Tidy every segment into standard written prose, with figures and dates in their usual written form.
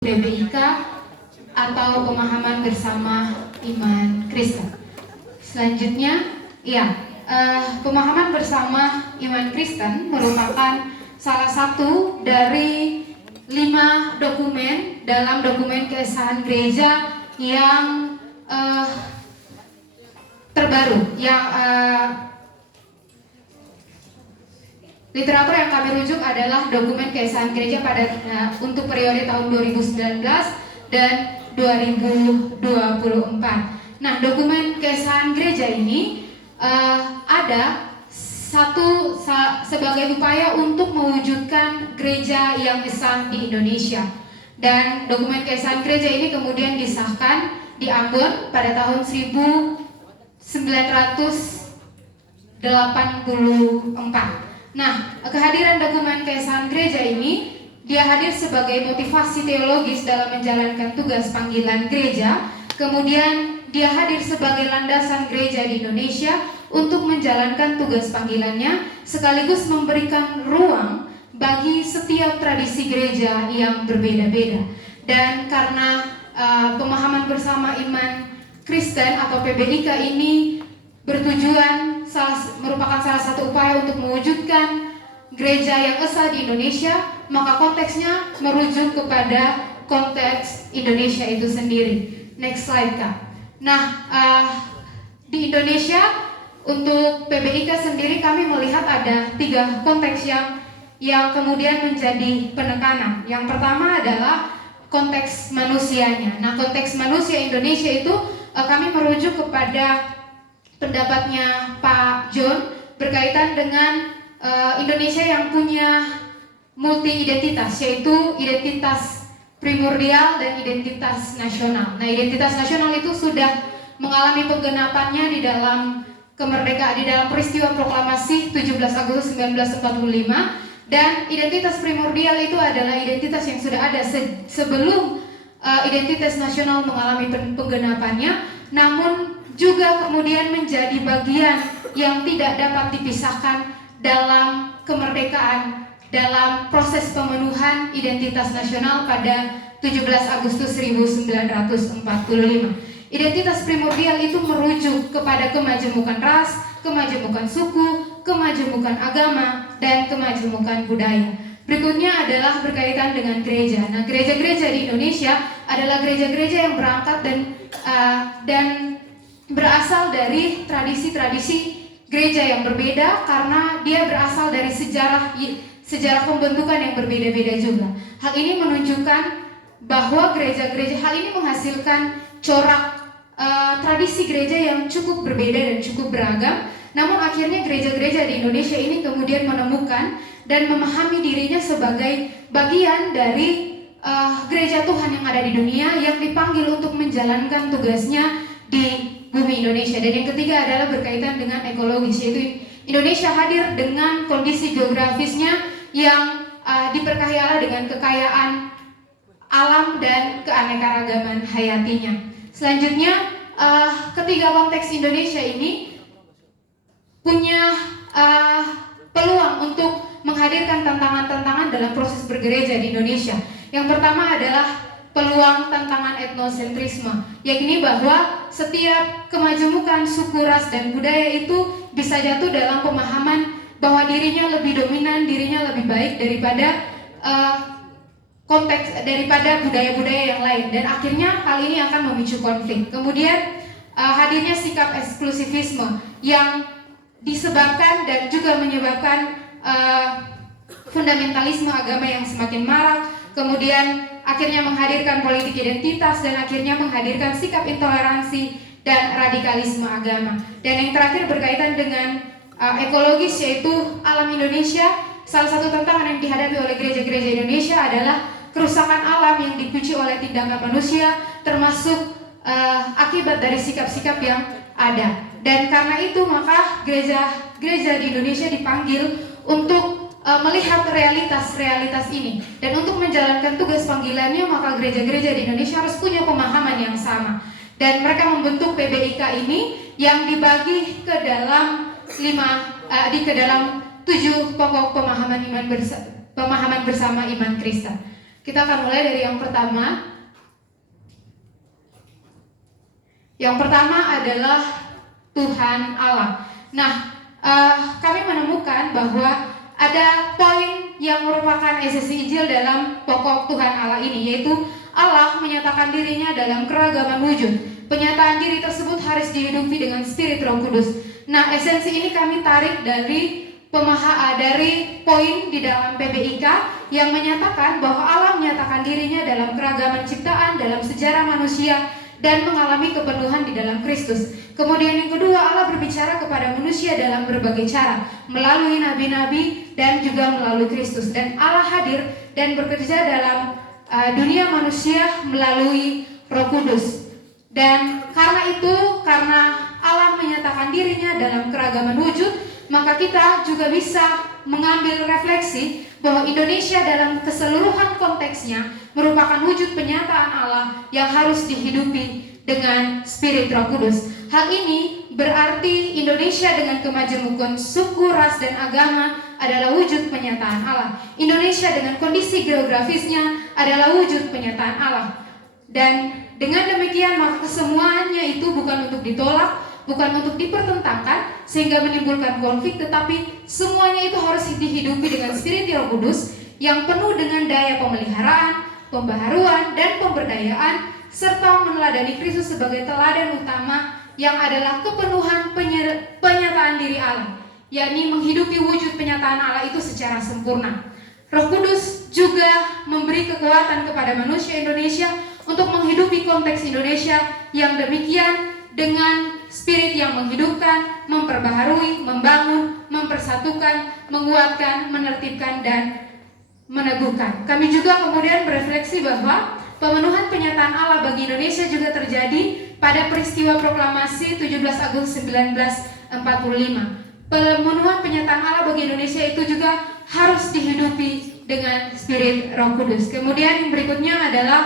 PBIK atau pemahaman bersama iman Kristen. Selanjutnya, pemahaman bersama iman Kristen merupakan salah satu dari 5 dokumen dalam dokumen keesaan gereja yang terbaru, yang literatur yang kami rujuk adalah dokumen keesaan gereja pada untuk periode tahun 2019 dan 2024. Nah, dokumen keesaan gereja ini ada sebagai upaya untuk mewujudkan gereja yang esa di Indonesia. Dan dokumen keesaan gereja ini kemudian disahkan di Ambon pada tahun 1984. Nah, kehadiran dokumen keesaan gereja ini, dia hadir sebagai motivasi teologis dalam menjalankan tugas panggilan gereja. Kemudian dia hadir sebagai landasan gereja di Indonesia untuk menjalankan tugas panggilannya, sekaligus memberikan ruang bagi setiap tradisi gereja yang berbeda-beda. Dan karena pemahaman bersama iman Kristen atau PBIK ini bertujuan merupakan salah satu upaya untuk mewujudkan gereja yang esa di Indonesia, maka konteksnya merujuk kepada konteks Indonesia itu sendiri. Next slide, Kak. Nah, di Indonesia untuk PBIK sendiri kami melihat ada 3 konteks yang kemudian menjadi penekanan. Yang pertama adalah konteks manusianya. Nah, konteks manusia Indonesia itu kami merujuk kepada pendapatnya Pak John berkaitan dengan Indonesia yang punya multi identitas, yaitu identitas primordial dan identitas nasional. Nah, identitas nasional itu sudah mengalami penggenapannya di dalam kemerdekaan, di dalam peristiwa proklamasi 17 Agustus 1945, dan identitas primordial itu adalah identitas yang sudah ada sebelum identitas nasional mengalami penggenapannya, namun juga kemudian menjadi bagian yang tidak dapat dipisahkan dalam kemerdekaan, dalam proses pemenuhan identitas nasional pada 17 Agustus 1945. Identitas primordial itu merujuk kepada kemajemukan ras, kemajemukan suku, kemajemukan agama, dan kemajemukan budaya. Berikutnya adalah berkaitan dengan gereja. Nah, gereja-gereja di Indonesia adalah gereja-gereja yang berangkat dan berasal dari tradisi-tradisi gereja yang berbeda, karena dia berasal dari sejarah pembentukan yang berbeda-beda juga. Hal ini menunjukkan bahwa hal ini menghasilkan corak tradisi gereja yang cukup berbeda dan cukup beragam. Namun akhirnya gereja-gereja di Indonesia ini kemudian menemukan dan memahami dirinya sebagai bagian dari gereja Tuhan yang ada di dunia, yang dipanggil untuk menjalankan tugasnya di bumi Indonesia. Dan yang ketiga adalah berkaitan dengan ekologis, yaitu Indonesia hadir dengan kondisi geografisnya yang diberkahi Allah dengan kekayaan alam dan keanekaragaman hayatinya. Selanjutnya, ketiga konteks Indonesia ini punya peluang untuk menghadirkan tantangan-tantangan dalam proses bergereja di Indonesia. Yang pertama adalah peluang tantangan etnosentrisme, yakni bahwa setiap kemajemukan suku, ras, dan budaya itu bisa jatuh dalam pemahaman bahwa dirinya lebih dominan, dirinya lebih baik daripada daripada budaya-budaya yang lain, dan akhirnya hal ini akan memicu konflik. Kemudian hadirnya sikap eksklusifisme yang disebabkan dan juga menyebabkan fundamentalisme agama yang semakin marak, kemudian akhirnya menghadirkan politik identitas, dan akhirnya menghadirkan sikap intoleransi dan radikalisme agama. Dan yang terakhir berkaitan dengan ekologis, yaitu alam Indonesia. Salah satu tantangan yang dihadapi oleh gereja-gereja Indonesia adalah kerusakan alam yang dipicu oleh tindakan manusia, termasuk akibat dari sikap-sikap yang ada. Dan karena itu maka gereja di Indonesia dipanggil untuk melihat realitas ini, dan untuk menjalankan tugas panggilannya maka gereja-gereja di Indonesia harus punya pemahaman yang sama, dan mereka membentuk PBIK ini yang dibagi ke dalam 7 pokok pemahaman bersama iman Kristen. Kita akan mulai dari yang pertama. Yang pertama adalah Tuhan Allah. Nah, kami menemukan bahwa ada poin yang merupakan esensi Injil dalam pokok Tuhan Allah ini, yaitu Allah menyatakan dirinya dalam keragaman wujud. Penyataan diri tersebut harus dihidupi dengan Spirit Roh Kudus. Nah, esensi ini kami tarik dari dari poin di dalam PBIK yang menyatakan bahwa Allah menyatakan dirinya dalam keragaman ciptaan, dalam sejarah manusia, dan mengalami kepenuhan di dalam Kristus. Kemudian yang kedua, Allah berbicara kepada manusia dalam berbagai cara, melalui nabi-nabi dan juga melalui Kristus. Dan Allah hadir dan bekerja dalam dunia manusia melalui Roh Kudus. Dan karena Allah menyatakan dirinya dalam keragaman wujud, maka kita juga bisa mengambil refleksi bahwa Indonesia dalam keseluruhan konteksnya merupakan wujud penyataan Allah yang harus dihidupi dengan Spirit Roh Kudus. Hal ini berarti Indonesia dengan kemajemukan suku, ras, dan agama adalah wujud penyataan Allah. Indonesia dengan kondisi geografisnya adalah wujud penyataan Allah. Dan dengan demikian maka kesemuanya itu bukan untuk ditolak, bukan untuk dipertentangkan sehingga menimbulkan konflik, tetapi semuanya itu harus dihidupi dengan Spirit Roh Kudus yang penuh dengan daya pemeliharaan, pembaharuan, dan pemberdayaan, serta meneladani Kristus sebagai teladan utama yang adalah kepenuhan penyataan diri Allah, yakni menghidupi wujud penyataan Allah itu secara sempurna. Roh Kudus juga memberi kekuatan kepada manusia Indonesia untuk menghidupi konteks Indonesia yang demikian dengan Spirit yang menghidupkan, memperbaharui, membangun, mempersatukan, menguatkan, menertibkan, dan meneguhkan. Kami juga kemudian berefleksi bahwa pemenuhan penyataan Allah bagi Indonesia juga terjadi pada peristiwa proklamasi 17 Agustus 1945. Pemenuhan penyataan Allah bagi Indonesia itu juga harus dihidupi dengan Spirit Roh Kudus. Kemudian yang berikutnya adalah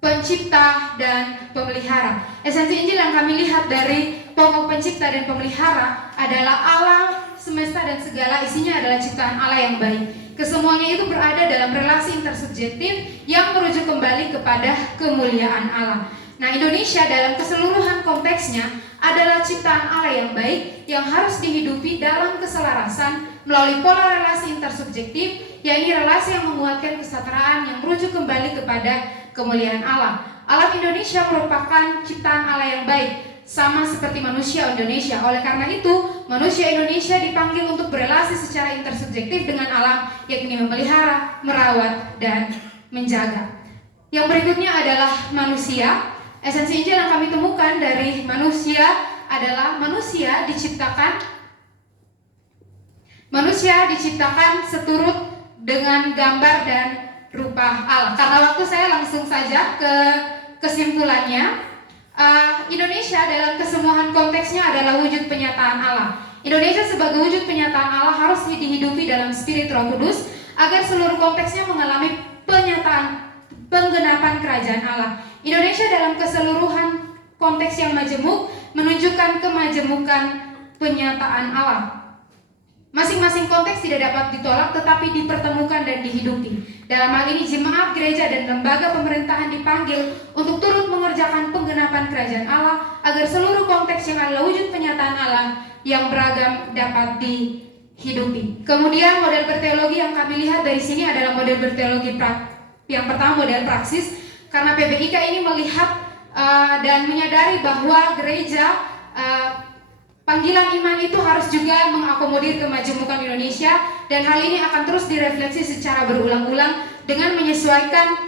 pencipta dan pemelihara. Esensi Injil yang kami lihat dari pokok pencipta dan pemelihara adalah Allah semesta dan segala isinya adalah ciptaan Allah yang baik. Kesemuanya itu berada dalam relasi intersubjektif yang merujuk kembali kepada kemuliaan Allah. Nah, Indonesia dalam keseluruhan konteksnya adalah ciptaan Allah yang baik yang harus dihidupi dalam keselarasan melalui pola relasi intersubjektif, yaitu relasi yang menguatkan kesetaraan yang merujuk kembali kepada kemuliaan Allah. Alam Indonesia merupakan ciptaan Allah yang baik, sama seperti manusia Indonesia. Oleh karena itu, manusia Indonesia dipanggil untuk berelasi secara intersubjektif dengan alam, yakni memelihara, merawat, dan menjaga. Yang berikutnya adalah manusia. Esensi Injil yang kami temukan dari manusia adalah manusia diciptakan seturut dengan gambar dan rupa Allah. Karena waktu saya langsung saja ke kesimpulannya. Indonesia dalam kesemuahan konteksnya adalah wujud penyataan Allah. Indonesia sebagai wujud penyataan Allah harus dihidupi dalam Spirit Roh Kudus agar seluruh konteksnya mengalami penggenapan kerajaan Allah. Indonesia dalam keseluruhan konteks yang majemuk menunjukkan kemajemukan penyataan Allah. Masing-masing konteks tidak dapat ditolak tetapi dipertemukan dan dihidupi. Dalam hal ini jemaat, gereja, dan lembaga pemerintahan dipanggil untuk turut mengerjakan penggenapan kerajaan Allah agar seluruh konteks yang adalah wujud penyataan Allah yang beragam dapat dihidupi. Kemudian model berteologi yang kami lihat dari sini adalah model berteologi yang pertama model praksis, karena PBIK ini melihat dan menyadari bahwa gereja panggilan iman itu harus juga mengakomodir kemajemukan Indonesia, dan hal ini akan terus direfleksi secara berulang-ulang dengan menyesuaikan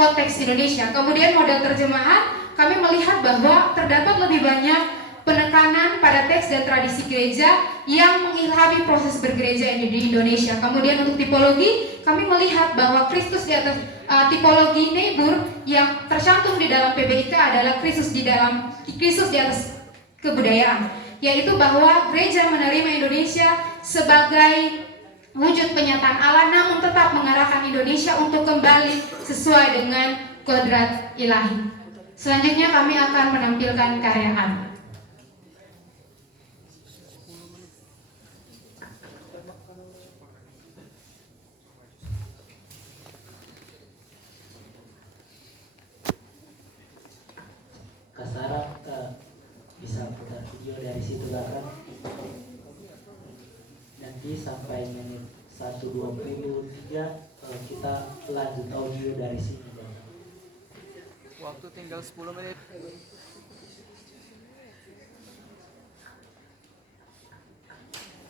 konteks Indonesia. Kemudian model terjemahan, kami melihat bahwa terdapat lebih banyak penekanan pada teks dan tradisi gereja yang mengilhami proses bergereja di Indonesia. Kemudian untuk tipologi, kami melihat bahwa Kristus di atas tipologi Niebuhr yang tercantum di dalam PBIK adalah Kristus di atas kebudayaan, yaitu bahwa gereja menerima Indonesia sebagai wujud penyataan Allah, namun tetap mengarahkan Indonesia untuk kembali sesuai dengan kodrat ilahi. Selanjutnya kami akan menampilkan karya kami. sampai menit 1:23 kita lanjut audio dari sini. Waktu tinggal 10 menit.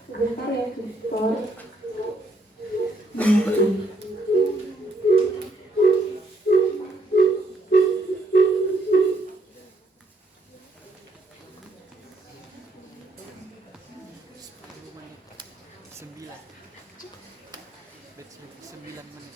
Sebentar ya, Suster. Sembilan menit.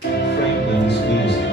Franklin's music.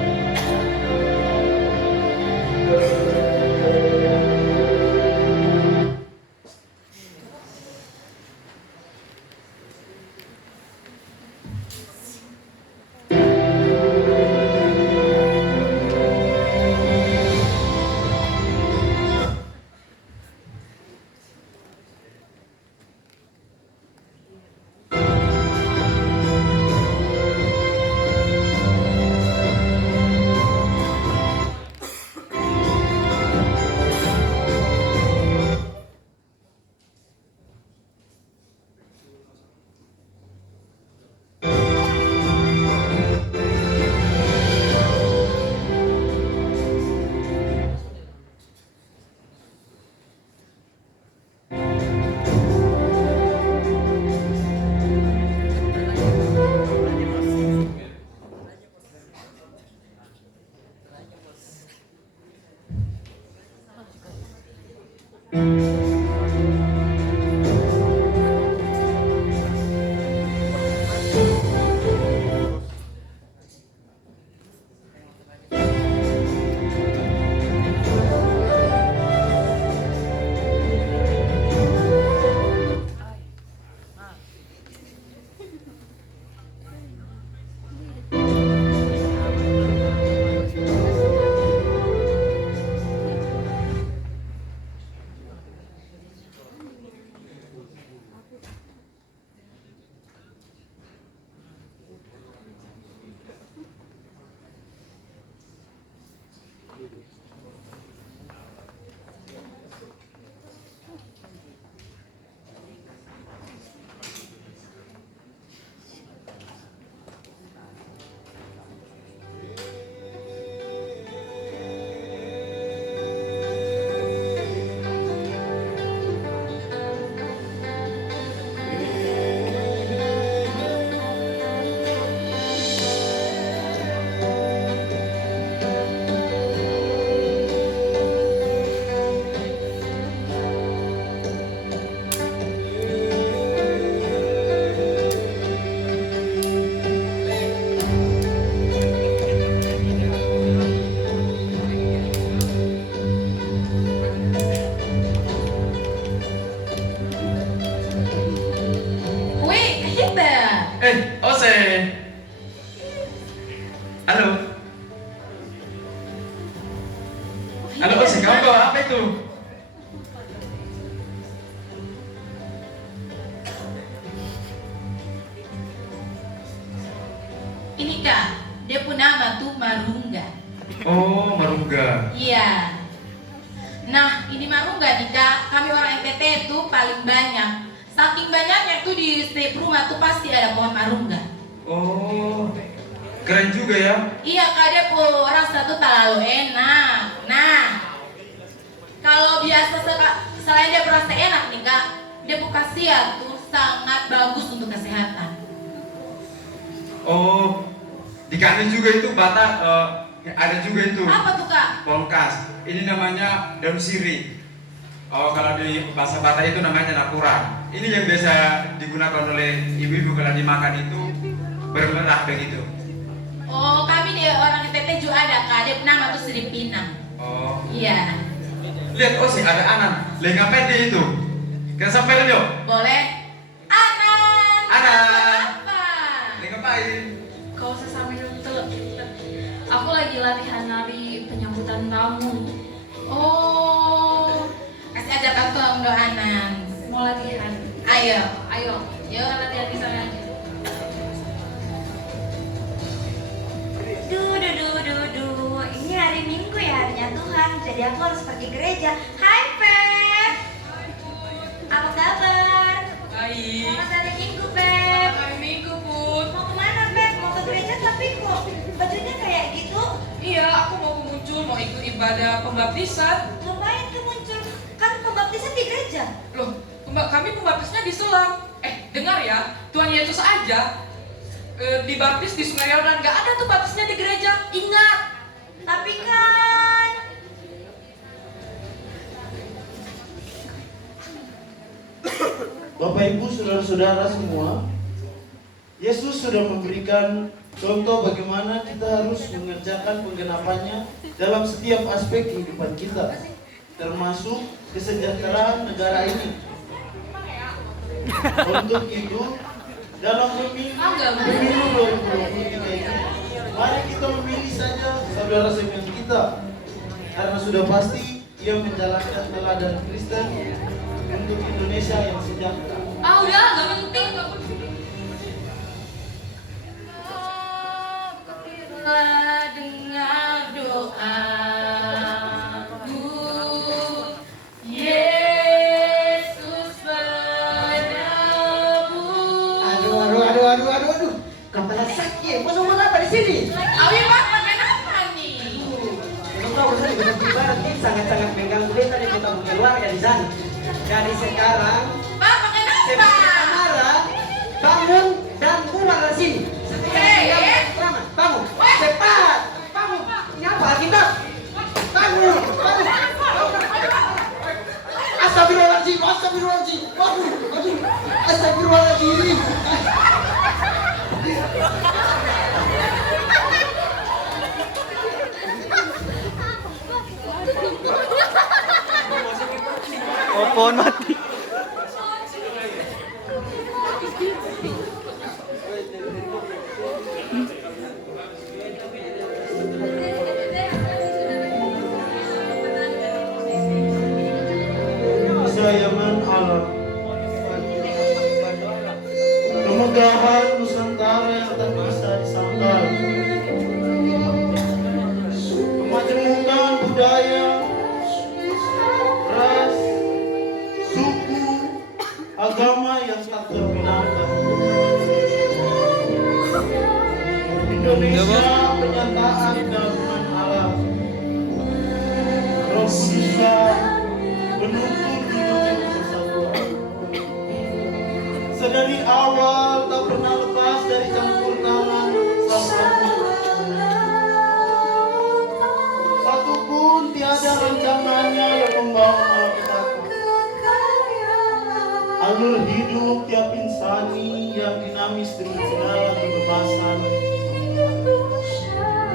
Ose. Halo. Halo Ose, kamu bawa apa itu? Ini Kak, dia pun nama tuh Marungga. Oh, Marungga. Iya. Nah, ini Marungga nih Kak, kami orang NTT tuh paling banyak. Saking banyaknya tuh di setiap rumah tuh pasti ada pohon Marungga. Oh, keren juga ya. Iya Kak, dia pun orang satu terlalu enak. Nah, kalau biasa selain dia berasa enak nih Kak, dia pun khasiat tuh sangat bagus untuk kesehatan. Oh, di kami juga itu ada juga itu. Apa tuh Kak? Pongkas. Ini namanya daun sirih. Oh, kalau di bahasa Batak itu namanya nakuran. Ini yang biasa digunakan oleh ibu-ibu kalau dimakan itu bermerah begitu. Oh, kami di orang NTT juga ada Kak, dia nama tuh Sri Pinang. Oh, Iya. lihat oh sih ada Anan. Lagi ngapain dia itu? Kan sampai dulu. Boleh? Anan. Anan. Apa? Lagi ngapain? Kau sesama dulu. Aku lagi latihan nari penyambutan tamu. Oh, kasih ajak aku Om Anan. Mau latihan? Ayo. Ayo, Yuk. kita latihan di sana aja. Ini hari Minggu ya, harinya Tuhan. Jadi aku harus pergi gereja. Hai Pep. Apa kabar? Baik. Selamat hari Minggu Pep. Hari Minggu, Bun. Mau kemana Pep? Mau ke gereja tapi kok bajunya kayak gitu? Iya, aku mau muncul, mau ikut ibadah pembaptisan. Ngapain tuh muncul? Kan pembaptisan di gereja. Loh, kami pembaptisnya di selam. Dengar ya, Tuhan Yesus aja dibaptis di Sungai Yordan. Gak ada tuh baptisnya di gereja. Ingat. Tapi kan Bapak Ibu, saudara-saudara semua, Yesus sudah memberikan contoh bagaimana kita harus mengerjakan penggenapannya dalam setiap aspek kehidupan kita, termasuk kesejahteraan negara ini. Untuk itu, dalam pemilu 2023 ini, mari kita memilih saja saudara seiman kita, karena sudah pasti ia menjalankan teladan Kristen untuk Indonesia yang sejahtera. Udah, gak penting. Telah dengar doaku, Yesus penebus. Aduh. Kepala sakit. Mau ngomong apa di sini? Awi Pak, pakai apa nih? Kamu tahu saya dengan ibarat ini sangat-sangat mengganggu kita dan kita keluarga di sana. Jadi sekarang Pak, pakai sebelum apa? kita marah, bangun dan keluar dari sini. Bangun, cepat, bangun. Ini apa kita? Bangun. Astagfirullahaladzim, bangun. Astagfirullahaladzim. Pohon mati. Kesayangan alam, kemegahan Nusantara yang tak bisa disangkal, kemajemukan budaya, ras, suku, agama yang tak terpinahkan. Indonesia penyataan gabungan alam, Roh Kudus menuntun hidup persatuan. Sedari awal tak pernah lepas dari campur tangan sang satu. Satupun tiada rancangannya yang membawa malapetaka. Alur hidup tiap insani yang dinamis dengan segala kebebasan.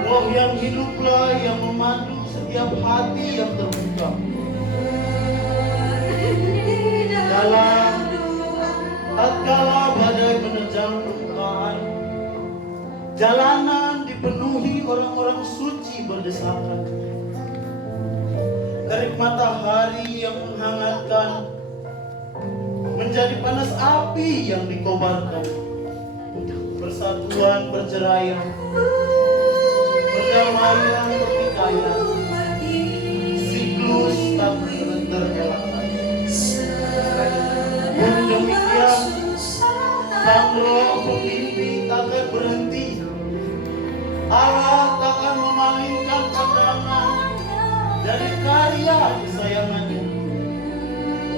Roh yang hiduplah yang memandu setiap hati yang terbuka. Dalam tatkala badai menerjang permukaan, jalanan dipenuhi orang-orang suci berdesakan. Terik matahari yang menghangatkan menjadi panas api yang dikobarkan. Persatuan perceraian, perdamaian pertikaian, siklus tak terelakkan. Pun demikian, sang Roh pemimpin takkan berhenti. Allah takkan memalingkan pandangan dari karya kesayangannya.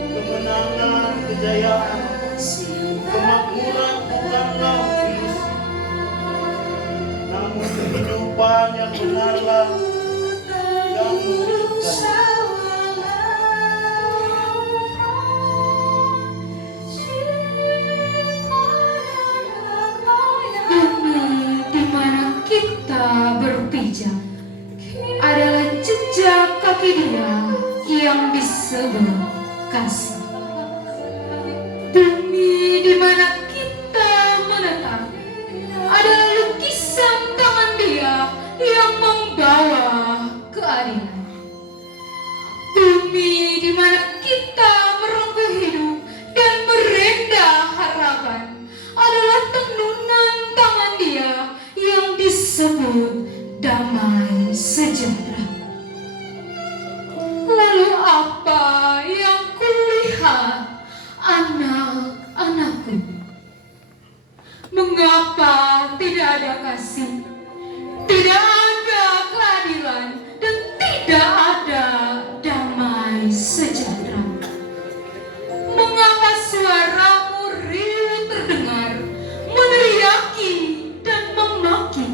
Kemenangan, kejayaan, kemakmuran bukanlah ilusi, namun kehidupan yang benarlah yang menghidupkan. jejak kaki dia yang disebut kasih. Bumi di mana kita menetap adalah lukisan tangan dia yang membawa keadilan. Bumi di mana kita merengkuh hidup dan merendah harapan adalah tenunan tangan dia yang disebut damai sejahtera. Lalu apa yang kulihat, anak-anakku? Mengapa tidak ada kasih, tidak ada keadilan, dan tidak ada damai sejahtera? Mengapa suaramu riuh terdengar, meneriaki dan memaki?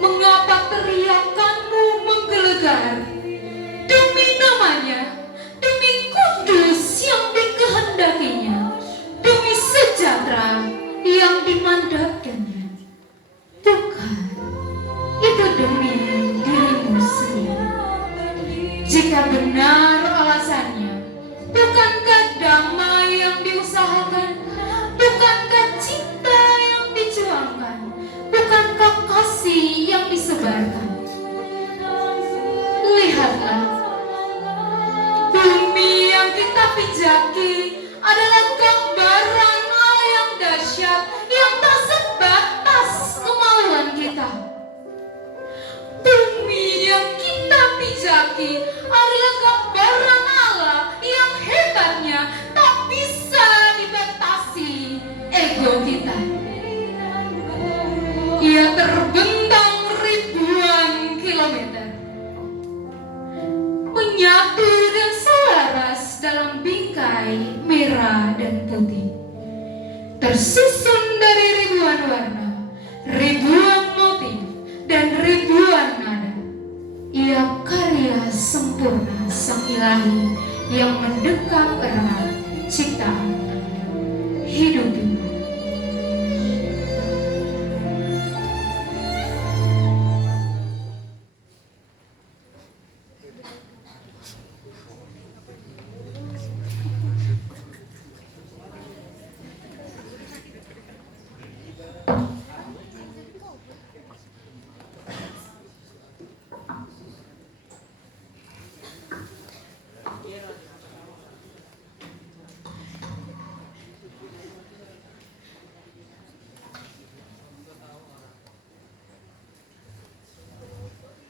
Mengapa teriakanmu menggelegar? Demi namanya, demi kudus yang dikehendakinya, demi sejahtera yang dimandatkannya. Bukan, itu demi dirimu sendiri. Jika benar alasannya, bukankah damai yang diusahakan? Bukankah cinta yang dijuangkan? Bukankah kasih yang disebarkan? Lihatlah, bumi yang kita pijaki adalah gambaran Allah yang dahsyat, yang tak sebatas kemauan kita. Bumi yang kita pijaki adalah gambaran Allah yang hebatnya tak bisa dibatasi ego kita. Ia terbentang ribuan kilometer, menyatu dan selaras dalam bingkai merah dan putih, tersusun dari ribuan warna, ribuan motif, dan ribuan nada. Ia karya sempurna sang ilahi yang mendekap erat ciptaan. Hidupi.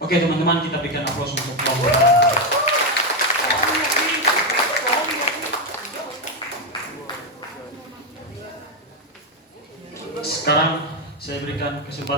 Oke teman-teman, kita berikan aplaus untuk kelompok. Sekarang saya berikan kesempatan